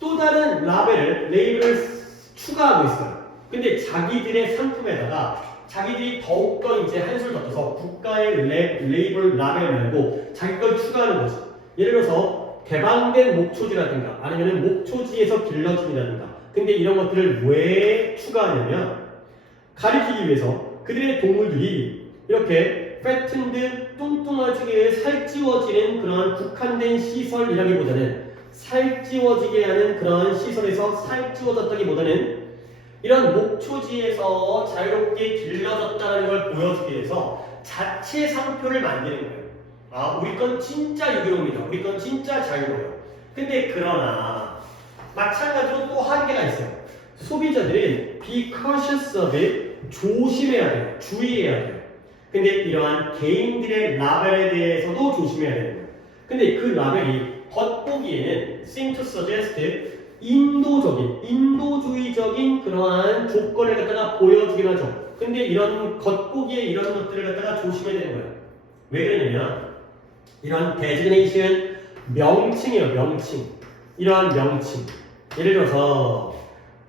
또 다른 라벨을, 레이블을 추가하고 있어요. 근데 자기들의 상품에다가 자기들이 더욱더 이제 한술 더 떠서 국가의 레이블 라벨 말고 자기 걸 추가하는 거지. 예를 들어서 개방된 목초지라든가 아니면 목초지에서 길러짐이라든가. 근데 이런 것들을 왜 추가하냐면 가리키기 위해서 그들의 동물들이 이렇게 패튼드 뚱뚱해지게 살찌워지는 그런 국한된 시설이라기보다는 살찌워지게 하는 그런 시설에서 살찌워졌다기보다는 이런 목초지에서 자유롭게 길러졌다는 걸 보여주기 위해서 자체 상표를 만드는 거예요. 아, 우리 건 진짜 유기농입니다. 우리 건 진짜 자유로워요. 근데 그러나 마찬가지로 또 한계가 있어요. 소비자들은 be cautious of it, 조심해야 돼요. 주의해야 돼요. 근데 이러한 개인들의 라벨에 대해서도 조심해야 되는 거예요. 근데 그 라벨이 겉보기에는 seem to suggest 인도주의적인 그러한 조건을 갖다가 보여주긴 하죠. 근데 이런 겉보기에 이런 것들을 갖다가 조심해야 되는 거예요. 왜 그러냐면 이런 designation 명칭이에요. 명칭. 이러한 명칭. 예를 들어서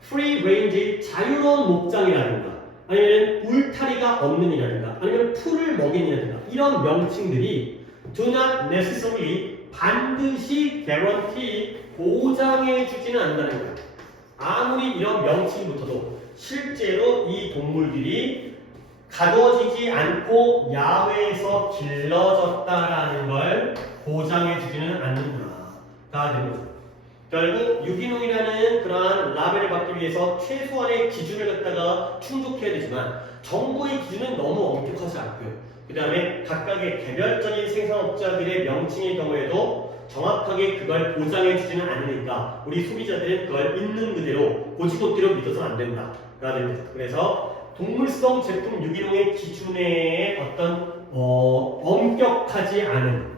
free range 자유로운 목장이라든가 아니면 울타리가 없는 이라든가 아니면 풀을 먹인 이라든가 이런 명칭들이 do not necessarily 반드시 guarantee 보장해주지는 않는다는 거예요. 아무리 이런 명칭부터도 실제로 이 동물들이 가둬지지 않고 야외에서 길러졌다라는 걸 보장해주지는 않는구나가 되는 거죠. 결국 유기농이라는 그러한 라벨을 받기 위해서 최소한의 기준을 갖다가 충족해야 되지만 정부의 기준은 너무 엄격하지 않고요. 그 다음에 각각의 개별적인 생산업자들의 명칭의 경우에도 정확하게 그걸 보장해주지는 않으니까 우리 소비자들은 그걸 있는 그대로 고지고대로 믿어서는 안 된다. 그래서 동물성 제품 유기농의 기준에 어떤 엄격하지 않은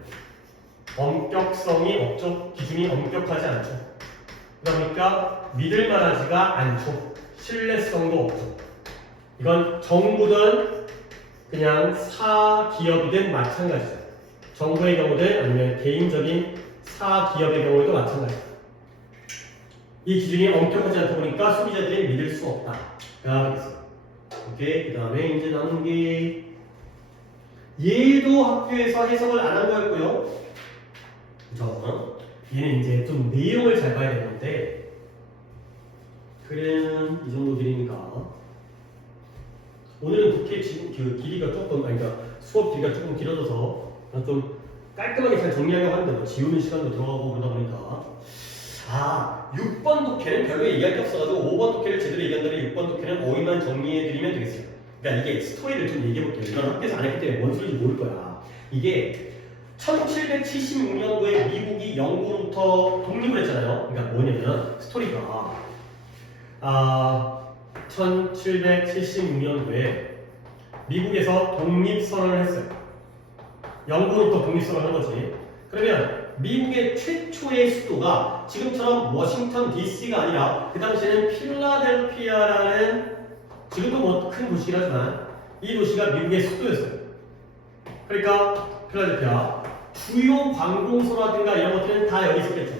엄격성이 없죠. 기준이 엄격하지 않죠. 그러니까 믿을만하지가 않죠. 신뢰성도 없죠. 이건 정부든 그냥 사기업이든 마찬가지죠. 정부의 경우든 아니면 개인적인 사기업의 경우에도 마찬가지죠. 이 기준이 엄격하지 않다 보니까 소비자들이 믿을 수 없다. 가 되겠어요. 오케이. 그 다음에 이제 남은 게 얘도 학교에서 해석을 안 한 거였고요. 그죠? 얘는 이제 좀 내용을 잘 봐야 되는데 글은 이 정도 드리니까 오늘은 국회 지금 그 길이가 조금 그러니까 수업 길이가 조금 길어져서 좀 깔끔하게 잘 정리하려고 하는데 뭐 지우는 시간도 들어가고 그러다 보니까 6번 독해는 별로 얘기할 게 없어가지고 5번 독해를 제대로 얘기한다면 6번 독해는 어휘만 정리해드리면 되겠어요. 그러니까 이게 스토리를 좀 얘기해볼게요. 이건 학교에서 안 했기 때문에 뭔 소리인지 모를 거야. 이게 1776년도에 미국이 영국으로부터 독립을 했잖아요. 그러니까 뭐냐면 스토리가 1776년도에 미국에서 독립선언을 했어요. 영국으로부터 독립선언을 한 거지. 그러면 미국의 최초의 수도가 지금처럼 워싱턴 DC가 아니라 그 당시에는 필라델피아라는 지금도 뭐 큰 도시긴 하지만 이 도시가 미국의 수도였어요. 그러니까 필라델피아 주요 관공서라든가 이런 것들은 다 여기 있었겠죠.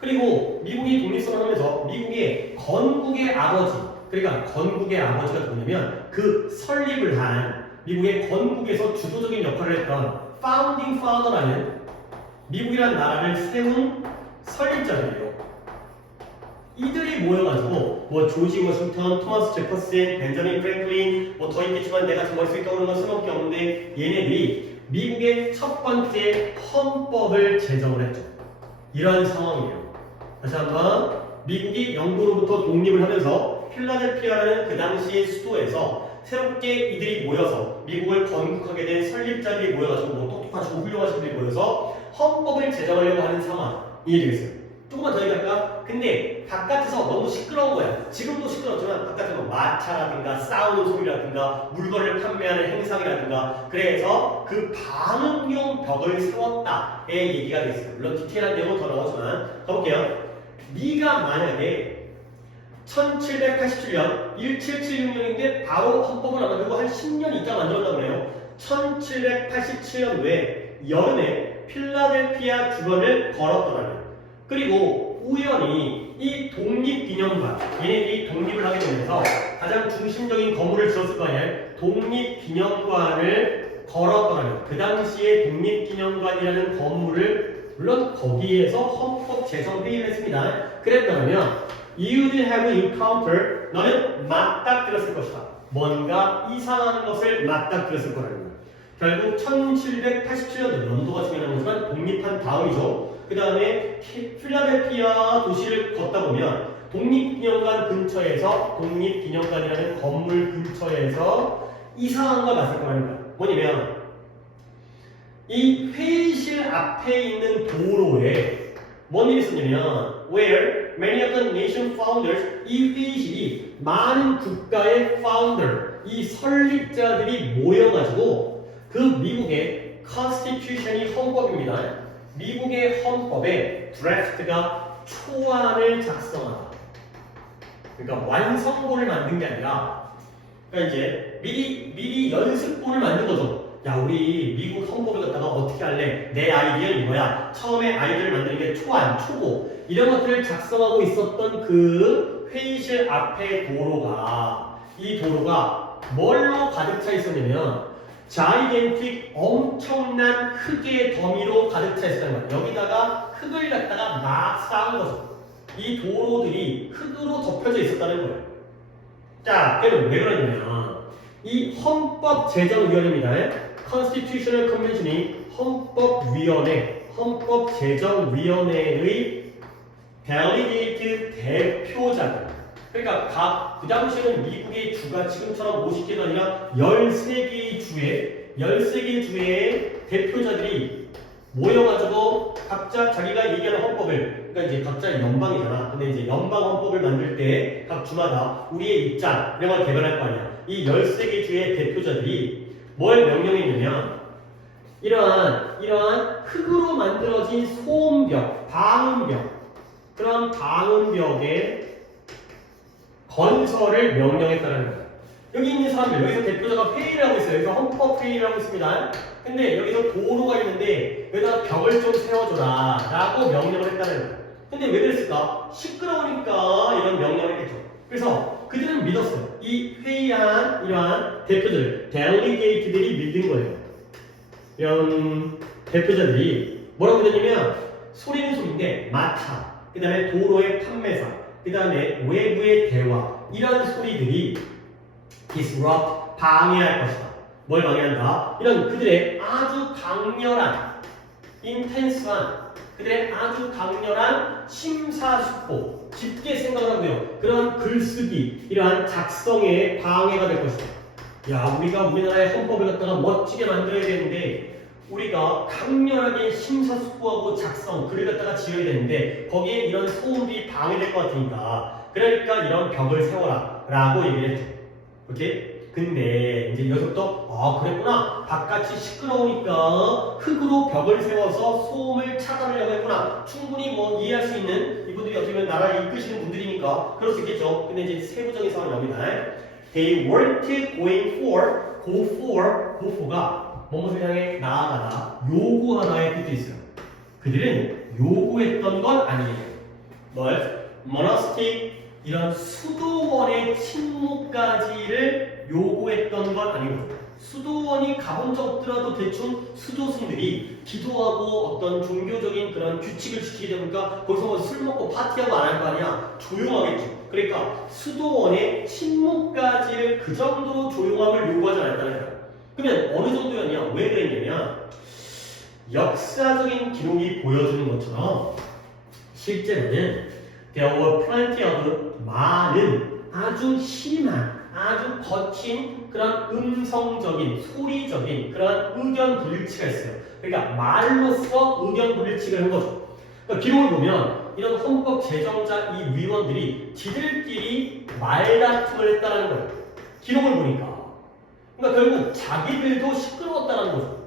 그리고 미국이 독립선언하면서 미국의 건국의 아버지, 그러니까 건국의 아버지가 누구냐면 그 설립을 한 미국의 건국에서 주도적인 역할을 했던 파운딩 파더라는 미국이라는 나라를 세운 설립자들이에요. 이들이 모여가지고 뭐 조지 워싱턴, 토마스 제퍼슨, 벤자민 프랭클린 뭐 더 있겠지만 내가 제 머릿속에 떠오르는 건 수밖에 없는데 얘네들이 미국의 첫 번째 헌법을 제정을 했죠. 이런 상황이에요. 다시 한번 미국이 영국으로부터 독립을 하면서 필라델피아라는 그 당시의 수도에서 새롭게 이들이 모여서 미국을 건국하게 된 설립자들이 모여가지고 뭐 똑똑하시고 훌륭하신 분들이 모여서 헌법을 제정하려고 하는 상황이 되겠어요. 조금만 더 얘기할까? 근데 바깥에서 너무 시끄러운 거야. 지금도 시끄럽지만 바깥에서 뭐 마차라든가 싸우는 소리라든가 물건을 판매하는 행상이라든가 그래서 그 방음용 벽을 세웠다의 얘기가 되겠어요. 물론 디테일한 내용은 더 나오지만 가볼게요. 네가 만약에 1787년 1776년인데 바로 헌법을 안 만들고 한 10년 있다 만들었다고 그래요. 1787년도에 여름에 필라델피아 주변을 걸었더라고요. 그리고 우연히 이 독립기념관, 얘네들이 독립을 하게 되면서 가장 중심적인 건물을 지었을 거 아니에요. 독립기념관을 걸었더라고요. 그 당시에 독립기념관이라는 건물을 물론 거기에서 헌법 제정 회의를 했습니다. 그랬다면 You'd have encountered 너는 맞닥뜨렸을 것이다. 뭔가 이상한 것을 맞닥뜨렸을 거라는 거예요. 결국 1787년도 연도가 중요한 거지만 독립한 다음이죠. 그 다음에 필라델피아 도시를 걷다 보면 독립기념관 근처에서 독립기념관이라는 건물 근처에서 이상한 걸 봤을 거라는 거예요. 뭐냐면 이 회의실 앞에 있는 도로에 뭔 일이 있었냐면 where many of the nation founders 이 회의실이 많은 국가의 founder 이 설립자들이 모여가지고 그 미국의 constitution이 헌법입니다. 미국의 헌법에 드래프트가 초안을 작성하다. 그러니까 완성본을 만든 게 아니라 그러니까 이제 미리 연습본을 만든 거죠. 야, 우리 미국 헌법을 갖다가 어떻게 할래? 내 아이디어는 이거야. 처음에 아이디어를 만드는 게 초안, 초고 이런 것들을 작성하고 있었던 그 회의실 앞의 도로가 이 도로가 뭘로 가득 차 있었냐면 자이겐틱 엄청난 흙의 더미로 가득 차 있었다는 거예요. 여기다가 흙을 갖다가 막 쌓은 거죠. 이 도로들이 흙으로 덮여져 있었다는 거예요. 자, 그럼 왜 그러냐면 이 헌법제정위원회입니다. Constitutional Convention이 헌법위원회, 헌법제정위원회의 delegated 대표자들. 그러니까 그 당시에는 미국의 주가 지금처럼 50개가 아니라 13개의 주의 대표자들이 모여가지고 각자 자기가 얘기하는 헌법을 그러니까 이제 각자 연방이잖아. 근데 이제 연방 헌법을 만들 때 각 주마다 우리의 입장 이런 걸 개발할 거 아니야. 이 13개 주의 대표자들이 뭘 명령했냐면 이러한 흙으로 만들어진 소음벽, 방음벽 그런 방음벽의 건설을 명령했다는 거예요. 여기 있는 사람들, 여기서 대표자가 회의를 하고 있어요. 여기서 헌법 회의를 하고 있습니다. 근데 여기서 도로가 있는데 여기다가 벽을 좀 세워줘라 라고 명령을 했다는 거예요. 근데 왜 그랬을까? 시끄러우니까 이런 명령을 했겠죠. 그래서 그들은 믿었어요. 이 회의한 이러한 대표들, 델리게이트들이 믿은 거예요. 이런 대표자들이 뭐라고 믿었냐면 소리는 소리인데 마차, 그 다음에 도로의 판매사, 그 다음에 외부의 대화 이런 소리들이 disrupt, 방해할 것이다. 뭘 방해한다? 이런 그들의 아주 강렬한 intense한 그들의 아주 강렬한 심사숙고 깊게 생각을 하고요. 그런 글쓰기 이러한 작성에 방해가 될 것이다. 야, 우리가 우리나라의 헌법을 갖다가 멋지게 만들어야 되는데 우리가 강렬하게 심사숙고하고 작성 글을 갖다가 지어야 되는데 거기에 이런 소음이 방해될 것 같으니까 그러니까 이런 벽을 세워라 라고 얘기를 했죠. 오케이? 근데 이제 여기서부터 그랬구나. 바깥이 시끄러우니까 흙으로 벽을 세워서 소음을 차단하려고 했구나. 충분히 뭐 이해할 수 있는 이분들이 어떻게 보면 나라를 이끄시는 분들이니까 그럴 수 있겠죠. 근데 이제 세부적인 상황이 나옵니다. They weren't going for, go for가 무엇을 향해 나아가다, 요구하다의 뜻도 있어요. 그들은 요구했던 건 아니에요. 뭘? monastic 이런 수도원의 침묵까지를 요구했던 건 아니고 수도원이 가본 적 없더라도 대충 수도승들이 기도하고 어떤 종교적인 그런 규칙을 지키게 되니까 거기서 뭐 술 먹고 파티하고 안 할 거 아니야. 조용하겠죠. 그러니까 수도원의 침묵까지를 그 정도로 조용함을 요구하지 않았다는 거야. 그러면 어느 정도였냐? 왜 그랬냐면 역사적인 기록이 보여주는 것처럼 실제로는 there were plenty of 많은 아주 심한 아주 거친 그런 음성적인 소리적인 그런 의견 불일치가 있어요. 그러니까 말로써 의견 불일치를 한 거죠. 그러니까 기록을 보면 이런 헌법 제정자 이 위원들이 지들끼리 말다툼을 했다는 거예요. 기록을 보니까. 그러니까 결국 자기들도 시끄러웠다는 거죠.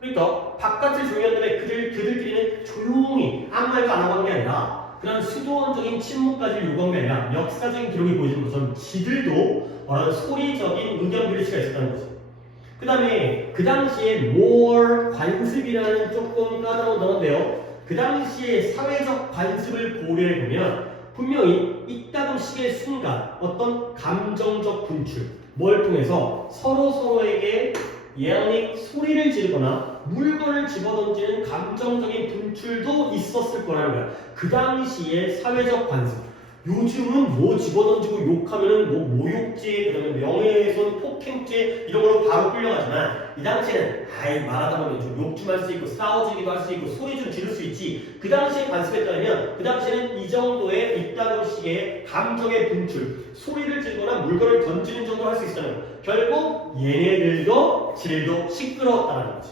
그러니까 바깥을 조용히 한 다음에 그들끼리는 조용히 아무 말도 안 하고 한 게 아니라 그런 수도원적인 침묵까지 요구한 게 아니라 역사적인 기록이 보여주는 것은 지들도 어떤 소리적인 의견 불일치가 있었다는 거죠. 그 다음에 그 당시에 more 관습이라는 조금 까다로운 단어인데요. 그 당시에 사회적 관습을 고려해보면 분명히 이따금씩의 순간 어떤 감정적 분출 뭘 통해서 서로에게 예언이 소리를 지르거나 물건을 집어던지는 감정적인 분출도 있었을 거라는 거야. 그 당시의 사회적 관습. 요즘은 뭐 집어던지고 욕하면은 뭐 모욕죄, 그다음에 명예훼손, 폭행죄 이런 걸로 바로 끌려가지만 이 당시에는 말하다 보면 좀 욕 좀 할 수 있고 싸워주기도 할 수 있고 소리 좀 지를 수 있지. 그 당시에 관습했다면 그 당시에는 이 정도의 이따금씩의 감정의 분출, 소리를 지르거나 물건을 던지는 정도로 할 수 있었다는 거야. 결국 얘네들도 지들도 시끄러웠다는 거지.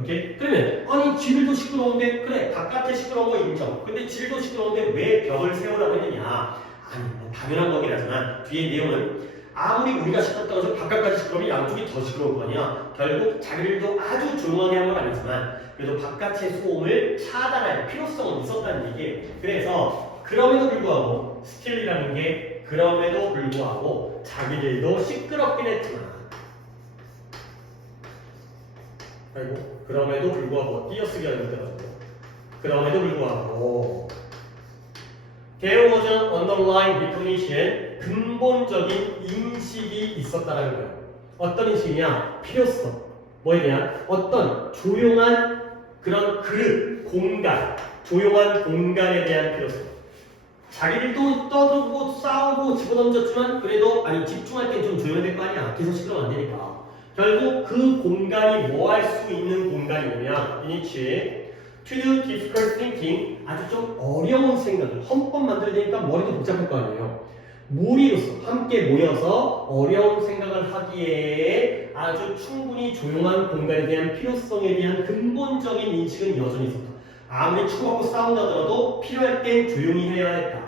오케이? 그러면 아니 지들도 시끄러운데 그래 바깥에 시끄러운 거 인정. 근데 지들도 시끄러운데 왜 벽을 세우라고 했느냐? 아니 뭐 당연한 거긴 하지만 뒤에 내용은 아무리 우리가 시끄럽다고 해서 바깥까지 시끄러우면 양쪽이 더 시끄러울 거 아니야. 결국 자기들도 아주 조용하게 한 건 아니지만 그래도 바깥의 소음을 차단할 필요성은 있었다는 얘기예요. 그래서 그럼에도 불구하고 스틸이라는 게 그럼에도 불구하고 자기들도 시끄럽긴 했지만 아이고 그럼에도 불구하고 띄어쓰기 하는 때가지고 그럼에도 불구하고 there was an underlying recognition 근본적인 인식이 있었다라는 거예요. 어떤 인식이냐? 필요성. 뭐에 대한? 어떤 조용한 그런 그릇, 공간, 조용한 공간에 대한 필요성. 자기들도 떠들고 싸우고 집어던졌지만 그래도 아니 집중할 땐 좀 조용해야 될 거 아니야. 계속 시끄러우면 안 되니까. 결국 그 공간이 뭐 할 수 있는 공간이냐면 이니치 to do difficult thinking 아주 좀 어려운 생각을 헌법 만들려니까 머리도 복잡할 거 아니에요. 무리로서 함께 모여서 어려운 생각을 하기에 아주 충분히 조용한 공간에 대한 필요성에 대한 근본적인 인식은 여전히 있었다. 아무리 추구하고 싸운다더라도 필요할 땐 조용히 해야 했다.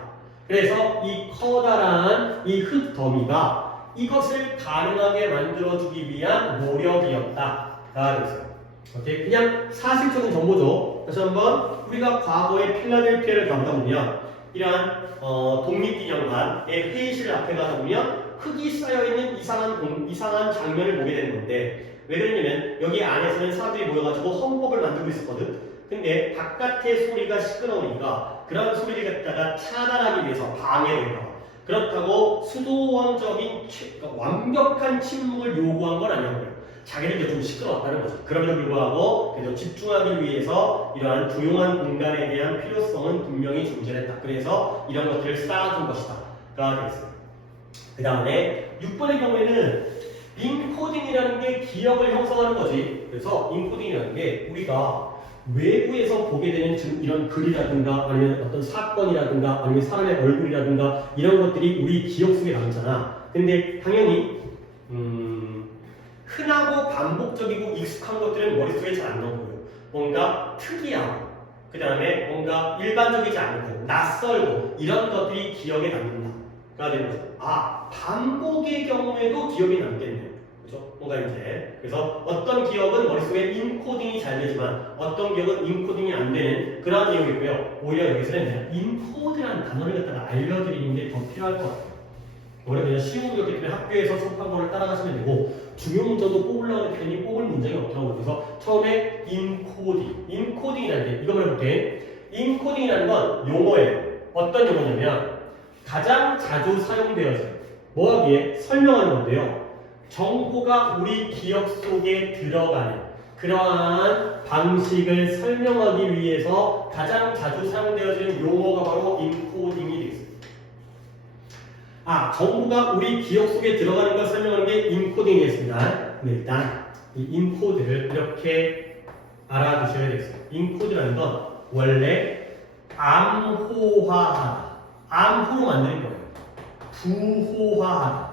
그래서 이 커다란 이 흙 더미가 이것을 가능하게 만들어주기 위한 노력이었다가 됐어요. 오케이? 그냥 사실적인 정보죠. 그래서 한번 우리가 과거에 필라델피아를 가보다 보면 이러한 독립기념관의 회의실 앞에 가다 보면 흙이 쌓여있는 이상한 장면을 보게 되는 건데 왜 그러냐면 여기 안에서는 사람들이 모여가지고 헌법을 만들고 있었거든. 근데 바깥의 소리가 시끄러우니까 그런 소리를 갖다가 차단하기 위해서 방해될까 봐. 그렇다고 수도원적인 그러니까 완벽한 침묵을 요구한 건 아니었고요. 자기들도 좀 시끄러웠다는 거죠. 그럼에도 불구하고 그래서 집중하기 위해서 이러한 조용한 공간에 대한 필요성은 분명히 존재했다. 그래서 이런 것들을 쌓아둔 것이다. 가 되겠습니다. 그 다음에 6번의 경우에는 인코딩이라는 게 기억을 형성하는 거지. 그래서 인코딩이라는 게 우리가 외부에서 보게 되는 지금 이런 글이라든가 아니면 어떤 사건이라든가 아니면 사람의 얼굴이라든가 이런 것들이 우리 기억 속에 남잖아. 근데 당연히 흔하고 반복적이고 익숙한 것들은 머릿속에 잘 안 나오고요. 뭔가 특이하고 그 다음에 뭔가 일반적이지 않고 낯설고 이런 것들이 기억에 남는다가 되는 거죠. 아, 반복의 경우에도 기억이 남겠네요. 그죠? 뭔가 이제 그래서 어떤 기억은 머릿속에 인코딩이 잘 되지만 어떤 기억은 인코딩이 안 되는 그런 내용이고요. 오히려 여기서는 인코드라는 단어를 갖다가 알려드리는 게 더 필요할 것 같아요. 원래 그냥 쉬운 문제였기 때문에 학교에서 수업한 거를 따라가시면 되고 중요 문제도 뽑으려고 했더니 뽑을 문제가 없더라고요. 그래서 처음에 인코딩이라는 게 이거 말해볼게. 인코딩이라는 건 용어예요. 어떤 용어냐면 가장 자주 사용되어서 뭐 하기에 설명하는 건데요. 정보가 우리 기억 속에 들어가는 그러한 방식을 설명하기 위해서 가장 자주 사용되어지는 용어가 바로 인코딩이 되겠습니다. 정보가 우리 기억 속에 들어가는 걸 설명하는 게 인코딩이겠습니다. 일단 이 인코드를 이렇게 알아두셔야 되겠습니다. 인코드라는 건 원래 암호화하다. 암호로 만드는 거예요. 부호화하다.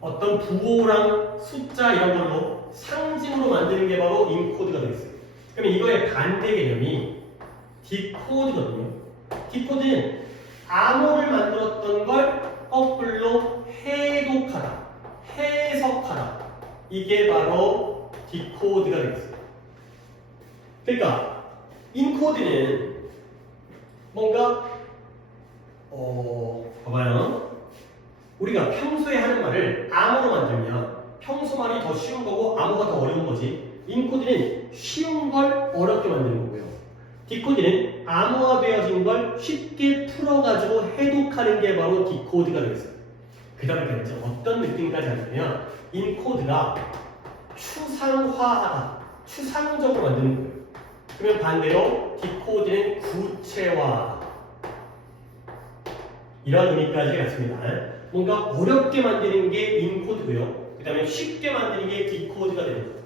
어떤 부호랑 숫자 이런 걸로 상징으로 만드는 게 바로 인코드가 되겠어요. 그러면 이거의 반대 개념이 디코드거든요. 디코드는 암호를 만들었던 걸 거꾸로 해독하다, 해석하다. 이게 바로 디코드가 되겠어요. 그러니까 인코드는 뭔가 봐봐요. 우리가 평소에 하는 말을 암호로 만들면 평소 말이 더 쉬운 거고 암호가 더 어려운 거지. 인코드는 쉬운 걸 어렵게 만드는 거고요. 디코드는 암호화되어진 걸 쉽게 풀어가지고 해독하는 게 바로 디코드가 되겠어요. 그 다음에 이제 어떤 느낌까지 하냐면 인코드가 추상화하다. 추상적으로 만드는 거예요. 그러면 반대로 디코드는 구체화하다. 이런 의미까지 갖습니다. 뭔가 어렵게 만드는 게 인코드고요. 그 다음에 쉽게 만드는 게 디코드가 됩니다.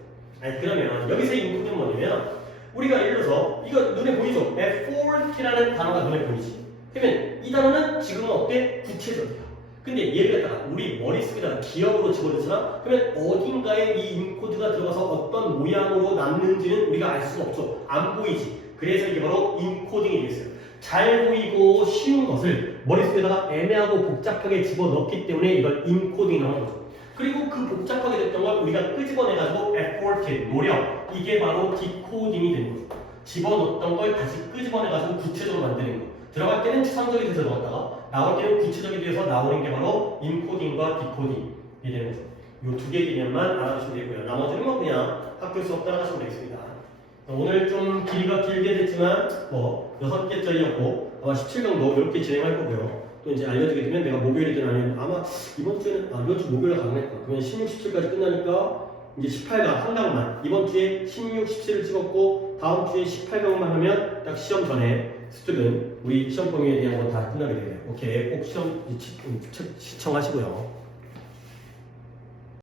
그러면 여기서 인코드는 뭐냐면 우리가 예를 들어서 이거 눈에 보이죠? effort라는 단어가 눈에 보이지? 그러면 이 단어는 지금은 어때? 구체적이야. 근데 얘를 갖다가 우리 머릿속에다가 기억으로 집어넣잖아? 그러면 어딘가에 이 인코드가 들어가서 어떤 모양으로 남는지는 우리가 알 수가 없죠. 안 보이지. 그래서 이게 바로 인코딩이 되겠어요. 잘 보이고 쉬운 것을 머릿속에다가 애매하고 복잡하게 집어넣기 때문에 이걸 인코딩이라고 하는 거죠. 그리고 그 복잡하게 됐던 걸 우리가 끄집어내가지고 effort, 노력, 이게 바로 디코딩이 되는 거죠. 집어넣었던 걸 다시 끄집어내가지고 구체적으로 만드는 거. 들어갈 때는 추상적이 돼서 넣었다가 나올 때는 구체적이 돼서 나오는 게 바로 인코딩과 디코딩이 되는 거죠. 이 두 개 개념만 알아두시면 되고요. 나머지는 뭐 그냥 학교 수업 따라가시면 되겠습니다. 오늘 좀 길이가 길게 됐지만 6개짜리였고 아마 17강도 이렇게 진행할 거고요. 또 이제 알려주게 되면 내가 목요일이든 아니면 아마 이번 주에는 이번 주 목요일에 가능할까? 그러면 16, 17까지 끝나니까 이제 18강 한 강만 이번 주에 16, 17을 찍었고 다음 주에 18강만 하면 딱 시험 전에 수특은 우리 시험 범위에 대한 건 다 끝나게 돼요. 오케이, 꼭 시험 시청하시고요.